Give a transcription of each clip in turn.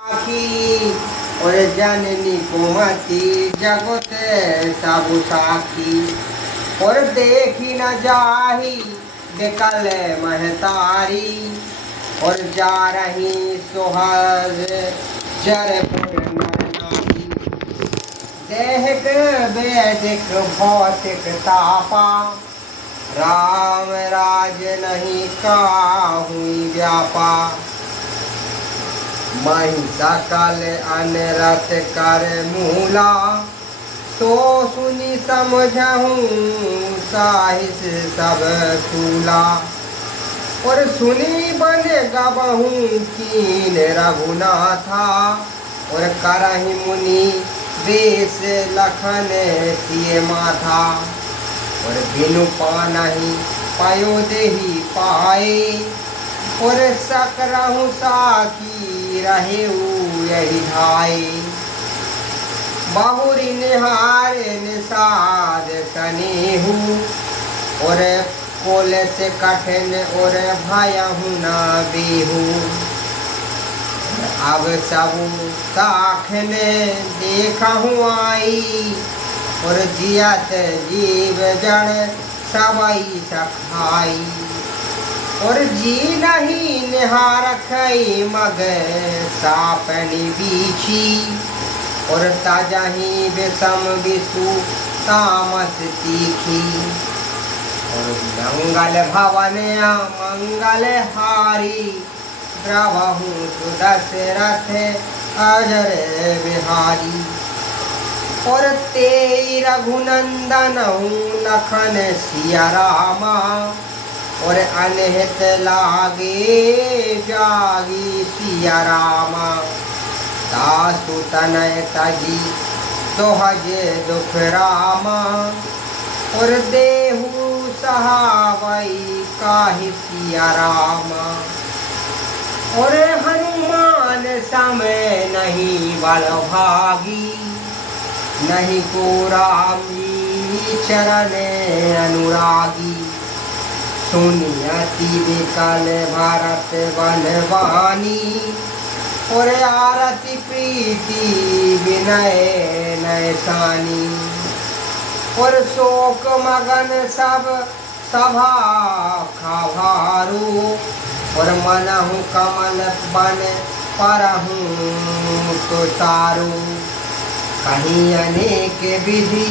आखी और जननी कुमति जगते सब साखी और देखी न जाही बिकल महतारी और जा रही सुहाग जरपुर नारी देहक वैदिक भौतिक तापा राम राज नहीं काहुई व्यापा मही सकल अनरत कर मूला तो सुनी समझहूँ साहिस सब सूला और सुनी बन गबहूँ कीन रघुनाथा और करही मुनि वेश लखन सिय माथा और बिनु पानहि पयोदेहि पाए और सकरहु साखी रहे यही धाय बहुरी निहार निषाद सनेहू और कोल से कठिन और भयहु न बेहू अब सब साखन देखहु आई और जियत जीव जड़ सबई सखाई और जी नहीं निहारखई मग सापनी बीछी और ताजही विषम विषु तामस तीखी और मंगल भवन मंगल हारी द्रवहु सुदशरथ अजर बिहारी और तेई रघुनंदन लखन सिया रामा और अनहित लागे जागी सिया रामा दासु तनय तजी दोहजे दुख रामा और देहु सहावई काहि सिया रामा और हनुमान समय नहीं बल भागी नहीं को राम जी चरण अनुरागी सुनियति विकल भारत बनवानी और आरती प्रीति विनय नयसानी और शोक मगन सब सभा खाभारू और मनहु कमल बन परहु तो सारू कहीं अनेक विधि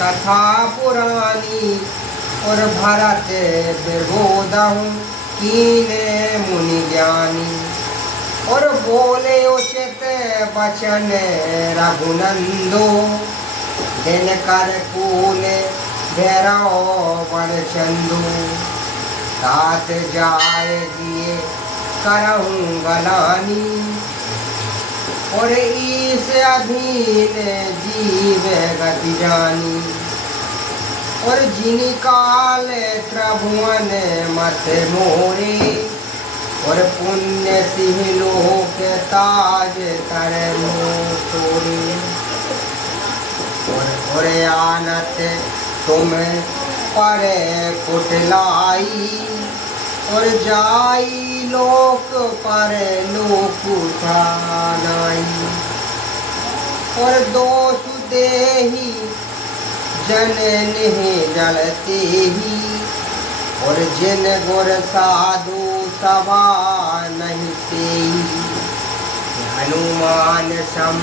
कथा पुरानी और भरत विबोधहु कीने मुनि ज्ञानी और बोले उचित वचन रघुनंदो दिन कर कूल भैरव वन चंदो तात जाय दिए करहूँ गलानी और ईस अधीन जीव गति जानी और जिनी काल त्रिभुवन मत मोरे और पुण्य सिंह लोक ताज तर मोरे और आनत तुम पर कुटलाई और जाई लोक पर लोक उठानाई और दोष देही जन नहीं जलते ही और जिन गुर साधु सभा नहीं से हनुमान सम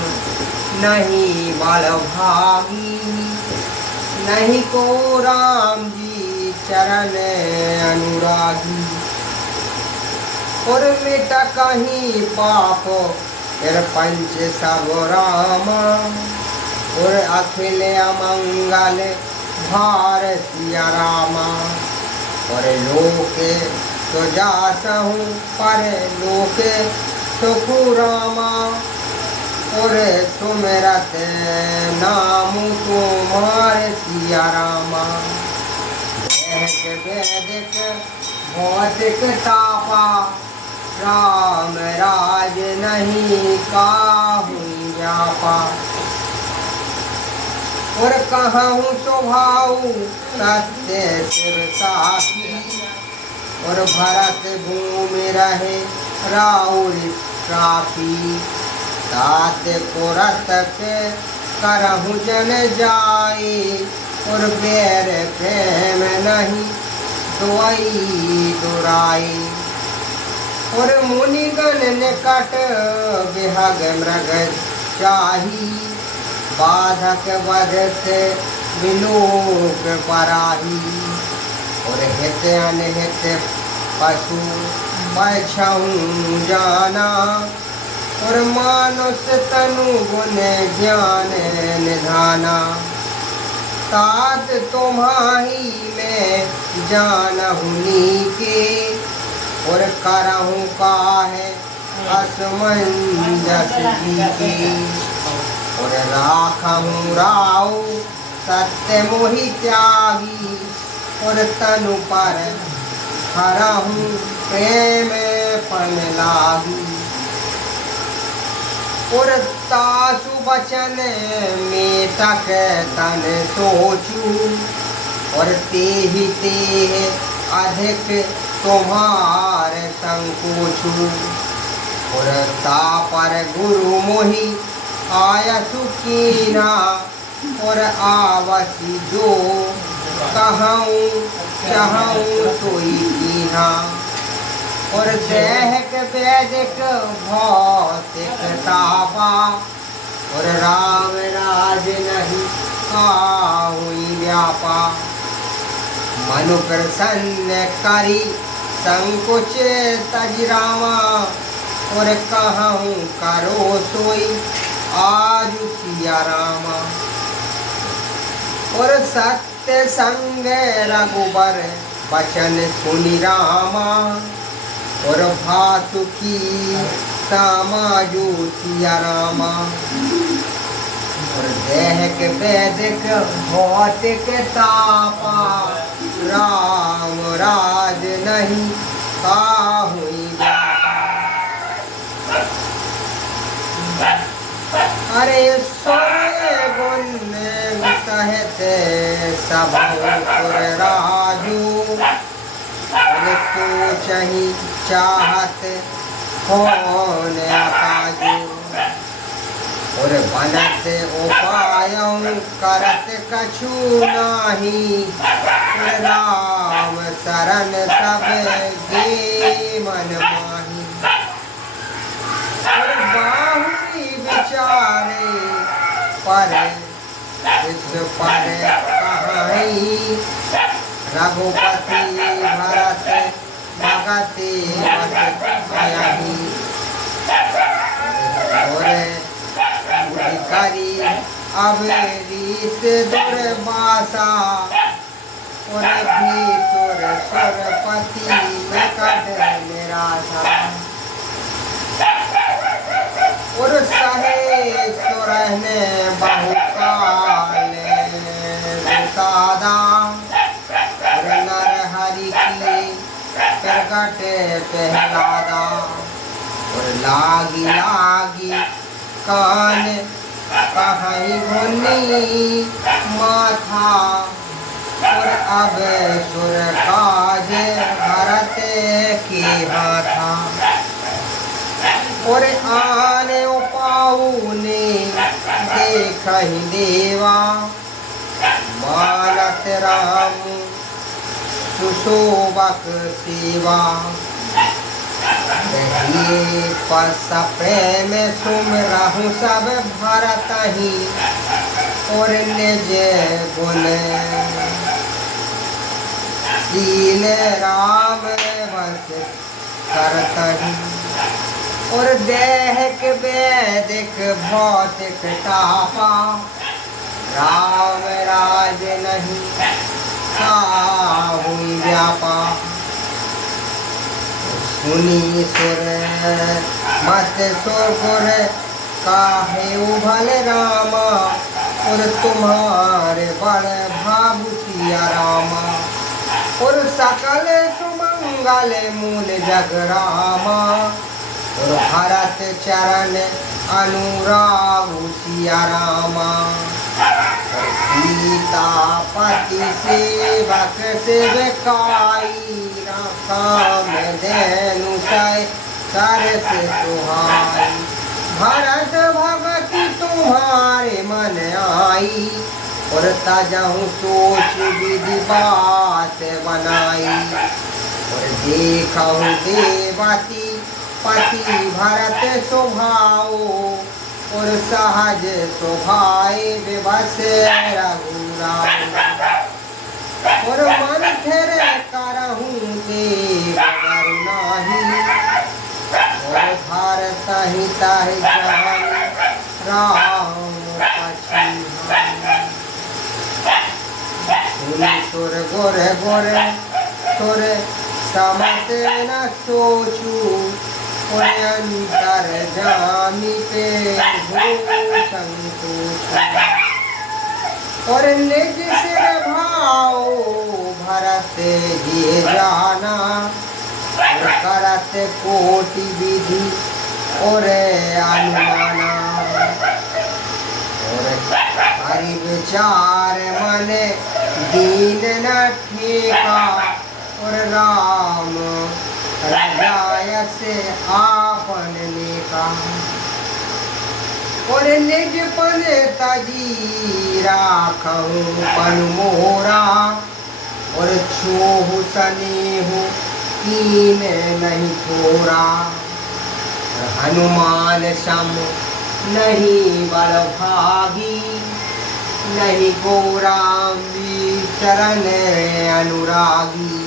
नहीं बल भागी नहीं को राम जी चरण अनुरागी और मिट कहीं पाप फिर पंच सब रामा और अखिल अमंगल भार सिया रामा और लोके तो जासहु पर लोके सुखु रामा और सुमिरत नाम तुम्हारे सिया रामा वैदिक भौतिक तापा राम राज नहीं काहुई व्यापा और कहूँ स्वभाव सत्य शिव साखी और भरत भूमि रहे राउर काफी तात को रतक करहु जन जाई, और बैर प्रेम नहीं दुआई दुराई। और मुनिगण निकट बिहग मृग चाही, बाधक बधत विलोक पराही। और हित अनहित पशु पछऊ जाना, और मानुष तनु गुण ज्ञान निधाना। तात तुम्हारी में जानहु नीके, और करहु काहे असमंजस जी। और राखहु राउ सत्य मोहि त्यागी, और तनु पर हरहु प्रेम पन लागी। और तासु बचन में तक तन सोचू, और तेहि तेहि अधिक तुम्हार संकोचू। और तापर गुरु मोहि आयसु कीना, और आवसी जो कहूँ चाहूँ सोई कीना। और देहक वैदिक भौतिक तापा, और राम राज नहीं काहुई व्यापा। मनु प्रसन्न करी संकुच तज रामा, और कहूँ करो सोई आज सिया रामा। और सत्य संग रघुबर बचन सुनि रामा, और भासुकी समाजो सिया रामा। और देहक वैदिक भौतिक तापा, राम राज नहीं काहुई व्यापा। अरे सोए गुण सहित सबुर राजू, और सोचहि चाहत कौन आकाजू। और बनत उपाय करत कछु नाही, राम शरण सब गे मन माही। और बाहुरी विचारे पर विश्व पर कहाई, रघुपति भरत भगति बस आयाही। और करी अब रीस दुर्वासा, और भीसुर सुरपति निकट निराशा। और सहे सुरहने बहुकाल विषादा, और नर हरि की प्रकट पहलादा। और लागी लागी कान कहीं घुनी माथा, और अब सुर काज भरत की हाथा। और आने उपाऊ ने देखहि देवा, मानत राम सुशोभक सेवा। पस प्रेम सुमरहु सब भरत ही, और निज गुण शील राम बस करतहि। और देहक वैदिक भौतिक तापा, राम राज नहीं काहुई व्यापा। सुनी सुर मत सुर काहे उभल रामा, और तुम्हारे बड़ भाबु सिया रामा। और सकल सुमंगल मूल जग रामा, और भरत चरण अनुराग सिया रामा। सीतापति सेवक सेवकाई, काम धेनु सय सरस सुहाई। भरत भगति तुम्हारे मन आई, और तजहु सोच विधि बात बनाई। और देखहु देवती पति भरत स्वभाव, और सहज स्वभाव विवश रघुराम। और मन फिर करहु देव करुणाही, और भारत हित जान राम पछुहाई। सुनि सुर गुर गुर सुर समत न सोचू, और अंतर जामी पे संतोष। और निज सिर भाव भरत जी जाना, और करत कोटि विधि और अनुमाना। और हरि विचार मन दीन न ठेका, और राम रजाय से आपन लेका। और निज पन तजी राखहु पन मोरा, और छोहु सनेहु कीन नहीं थोरा। हनुमान सम नहीं बल भागी, नहीं को राम चरण अनुरागी।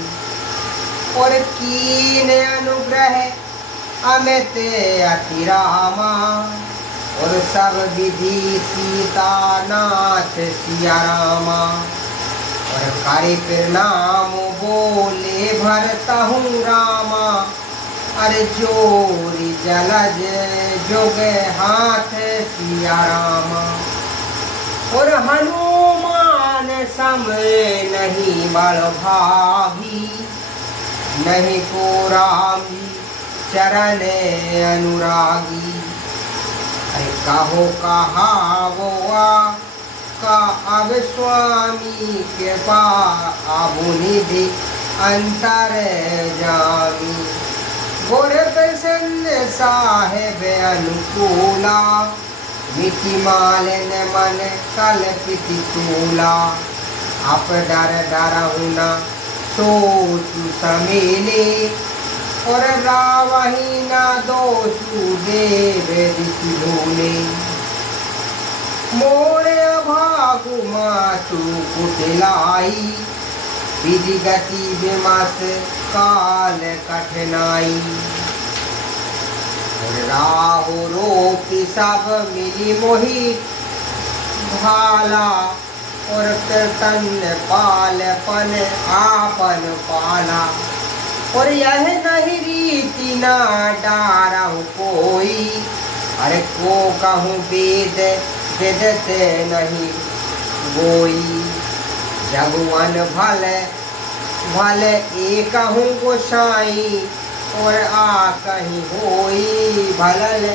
और कीन अनुग्रह अमित अति रामा, और सब विधि सीता नाथ सिया रामा। और करि प्रणाम बोले भरतहु रामा, अरे जोरी जलज जोग हाथ सिया रामा। और हनुमान समय नहीं बल भागी, नहीं को राम चरण अनुरागी। अरे कहो कहावो का अब स्वामी के पाबु निधि अंतर जामी। गोर प्रसन्न साहेब अनुकूला, मिति मालन मन कल्पित सूला। आप डर डरहु न सोचु समेले, और रावही न दोषु देव ऋषि भूले। मोरे अभागु मातु कुटिलाई, विधि गति विमस काल कठिनाई। और राहु रोपी सब मिली मोहि भाला, और तन पालपन आपन पाला। और यह नहीं रीति ना डारहु कोई, अरे को कहूँ वेद वेदते नहीं गोई। जगुअन भले भले एक हूँ गोसाई, और आ कहीं होई भलल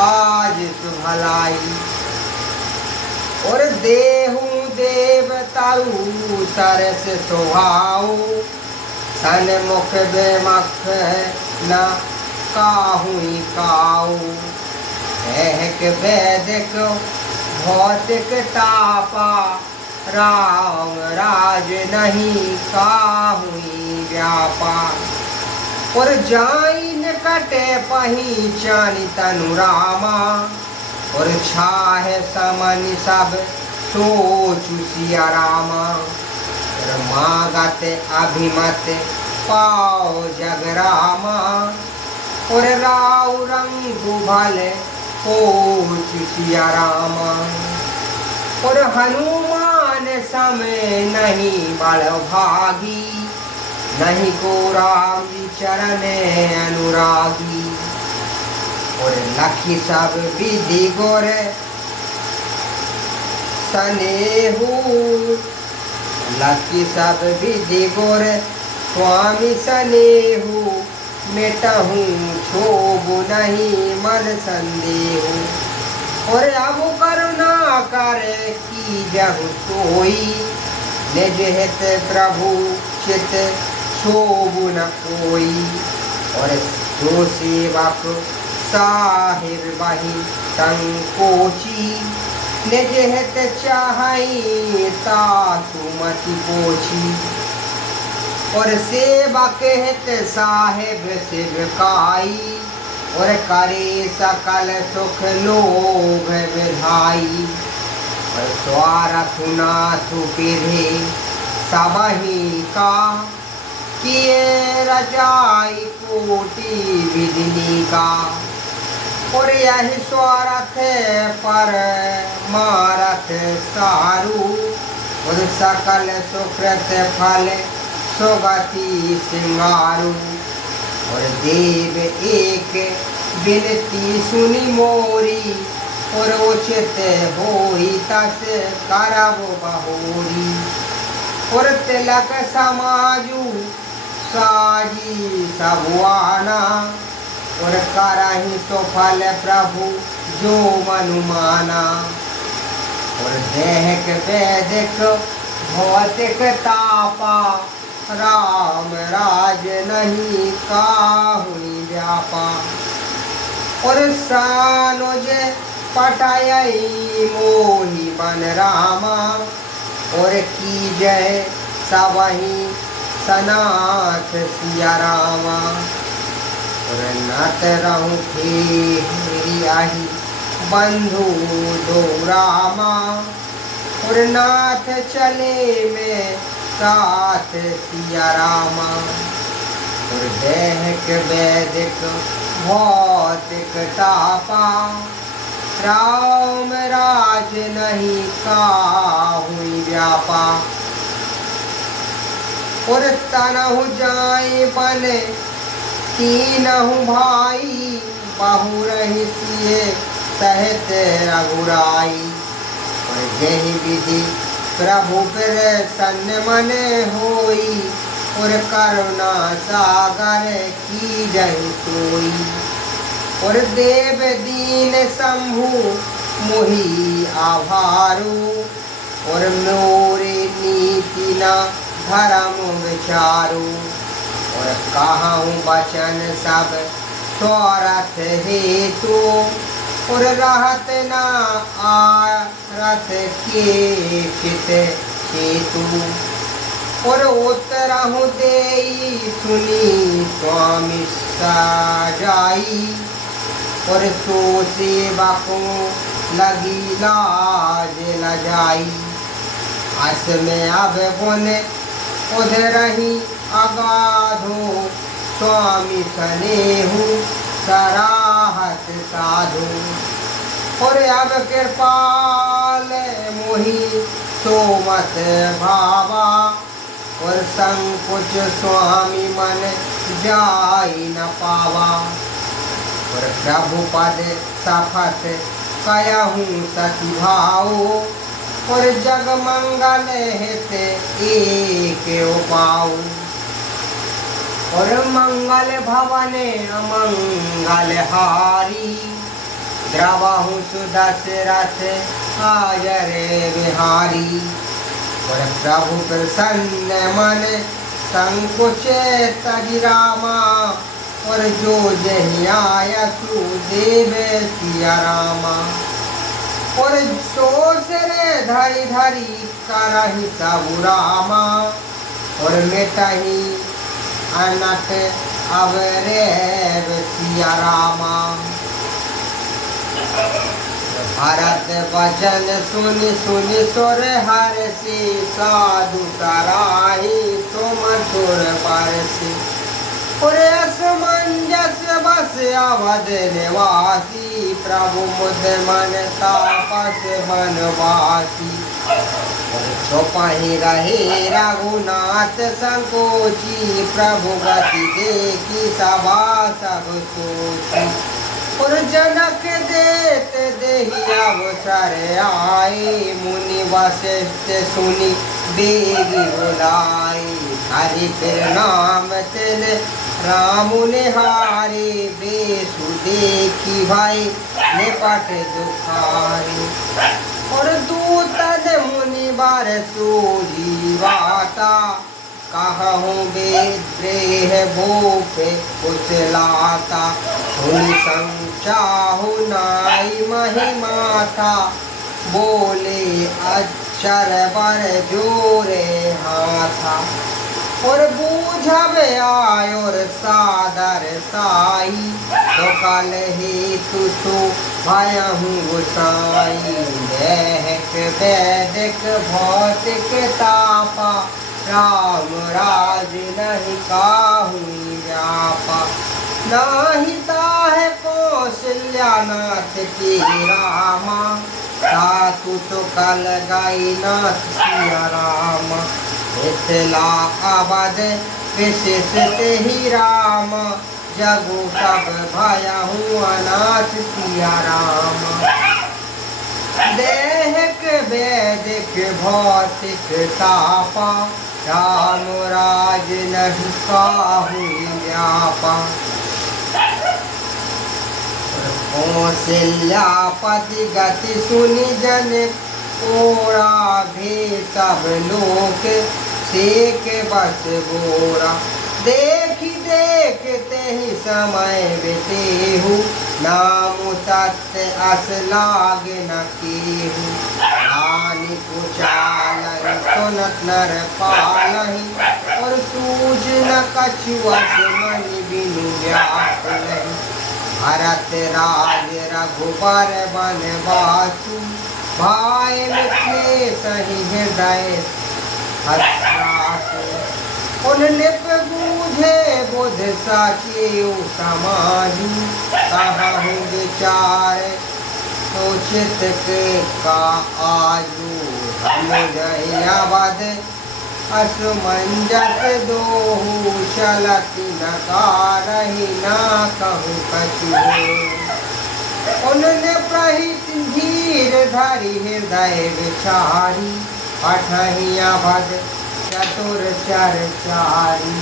आज सुभलाई। और देहु देव तारु सरस स्वभाव, सन्मुख बेमख न काहुई काऊ। ऐहक वैदिक भौतिक तापा, राम राज नहीं काहुई व्यापा। और जाई निकट पहिचानि तनु रामा, और छाहे समन सब सोचु सिया रामा। और मागत अभिमत पाओ जगरामा, और राउ रंग भले सोचु सिया रामा। और हनुमान समय नहीं बल भागी, नहीं को राम चरण अनुरागी। और लखी सब विधि गोर सनेहु, लखी सब विधि गोर स्वामी सनेहु। मिटहु क्षोभु नहीं मन संदेहु। और अब करुणा करे की जहु सोई, निज हित प्रभु चित शोभु न कोई। और जो सेवक साहिब बही संकोची निज हित चाहई तासु मति पोछी। और सेवा के हित साहिब सेवकाई और करे सकल सुख लोभ विधाई। और स्वार्थ नाथु पिधे सबही का किए रजाई कोटि विधिनी का। और यही स्वार्थ पर मारथ सारू और सकल सुकृत फल सुगति सिंगारू। और देव एक विनती सुनी मोरी और उचित होई तस करब बहोरी। और तिलक समाजू साजी सबुआना और करहि सुफल प्रभु जो मनुमाना। और देहक वैदिक भौतिक तापा राम राज नहीं काहुनी व्यापा। और सानुज पटाई मोहि बन रामा और की जय सबही सनाथ सिया रामा। और नत रहूं फेरी आही बंधु दो रामा। और नाथ चले में साथ सिया रामा। और देहक वैदिक भौतिक तापा राम राज नहीं काहुई व्यापा। और तनहु जाए बन तीनहु भाई बहु रही सिए सहित रघुराई। और जही विधि प्रभु प्रसन्न मन होई और करुणा सागर की जही सोई। और देव दीन शंभु मोहि आभारू और मोरे नीति न धर्म विचारू। और कहूँ वचन सब स्वार्थ हेतु और रहत न आरथ के चित हेतु। और उतरहु देई सुनी स्वामी सजाई। और सो सेवकों लगी लाज लजाई। अस में अब बुन उधरही अगाधो स्वामी सनेहु सराहत साधु। और अब कृपाल मोहि सोमत भावा। और संकुच स्वामी मन जाई न पावा। और प्रभु पद सफत कयहूँ सति भाओ। और जग मंगल हित एक उपाऊ। और मंगल भवन अमंगल हारी द्रवहु सुदशरथ आजर बिहारी। और प्रभु प्रसन्न मन संकुच तज रामा। और जो जहि आयसु देव सिया रामा। और सो सिरे धरि धरि करहि सबु रामा। और मिटहि अनट अवरेव सिया रामा। भरत वचन सुनि सुनि सुर हर्षि साधु सराही तुम सुर परसि। और असमंजस बस अवध निवासी प्रभु मुद मन तापस बनवासी। और छुपहि रहे रघुनाथ संकोची प्रभु गति देखी सभा सब सोची। और जनक देत देहि अवसर आए मुनि वशिष्ठ सुनि बेगी बुलाई। हरि फिर नाम तिन राम निहारे बेसु देखी भाई निपट दुखारे। और दूतन मुनि बार सोजी वाता कहूँ विद्रेह भूप कुचलाता, सुन संचाहु नाई महिमाता, बोले अक्षर बर जोरे हाथा। और बूझब आयोर सादर साई, तो कल ही तुझो भयहूँ गुसाई। देहक वैदिक भौतिक तापा, राम राज नहीं काहू व्यापा। नाही ताहे कौशल्या नाथ की रामा, तातु सुकल गाई नाथ सिया रामा। मिथिला अवध विशिष्ट ही राम, जगु सब भयहूँ अनाथ सिया राम। देहक वैदिक भौतिक तापा, राम राज नहीं काहू व्यापा। कौशल्यापति गति सुनि जन, ओरा भी सब लोक सेक बस बोरा। देखी देखते ही समय बितेहु, नाम सत्य अस लाग न केहू। हानि कुचालन सुनत नर पालहि, और सूझ न कछु अस मन बिनु व्याकुलहि। भरत राज रघुबर बनवासु, भाई मिथिलेश सही हृदय हर्षासु। उन लिप बूझे बुध साचियु समाजु, कहूँ विचार तो चित के का आजू। हम जय अवध असुमंजस दोहु, चलति न कारहि ना कहूँ कछु। उनने प्रहित धीर धरि हृदय विचारी, पठहि अवध चतुर चरचारी।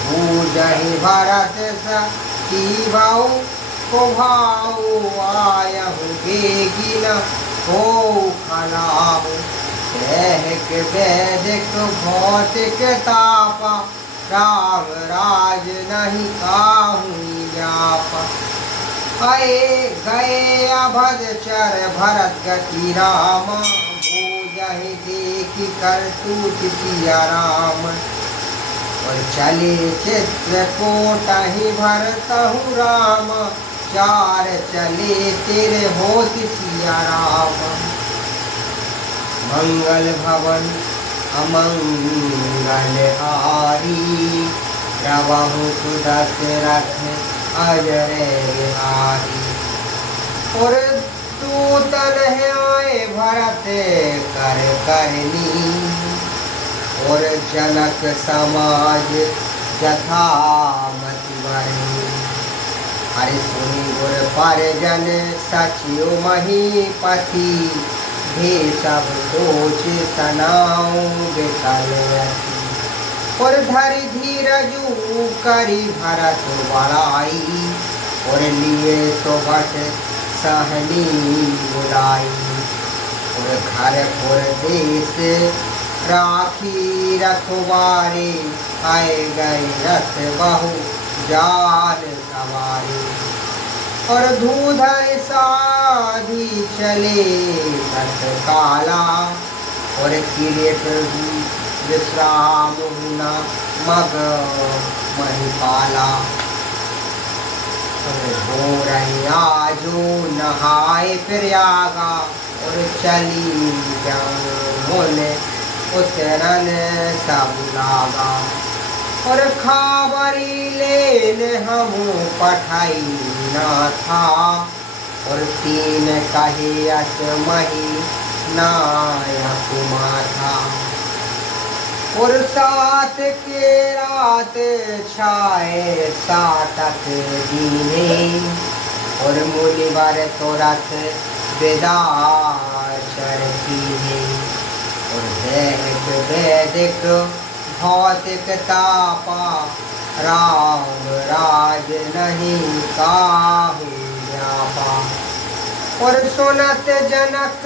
बूझहि भरत सखी भाऊ, को भाऊ आयहु बेगिन हो खलाहु। देहक वैदिक भौतिक तापा, राम राज नहीं काहू व्यापा। आए गए अभद चर भरत गति राम, बूझहि देखि करतूत सिया राम। और चले चित्रकूटहि भरतहु राम, चार चले तेरे होत सिया राम। मंगल भवन अमंगल हारी, प्रभु सुदशरथ अजर बिहारी। और दूतन है आए भरत कर करनी, और जनक समाज जथा मति बरनी। हरि सुनि गुर परिजन सचिव महीपति, भी सब सोच सनाऊ बेकल रति। और धरि धीरजु करी भरत बड़ाई, और लिए सोबत सहनी बुलाई। और घर पुर देश राखी रखवारे, आए गए रथ बहु जान सवारी। और धूधर साधी चले तत्काला, और किरीट विश्राम हुना मग महिपाला। हो रही आजो नहाए प्रयागा, और चली जान उतरन सब लागा। और खाबरी लेन हम पठाई न था, और तीन कहे अस मही नायक माथा। और सात के रात छाए सातक दीने, और मुनिवर तुरत विदा चरती। और देहक वैदिक भौतिक तापा, राम राज नहीं काहू व्यापा। और सुनत जनक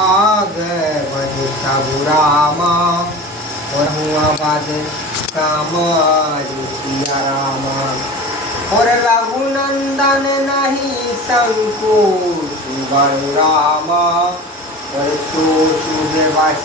आग बध सब रामा और हुआ बध कामारि सिया रामा और रघुनंदन नहीं संकोच बल रामा और सो शुभ वश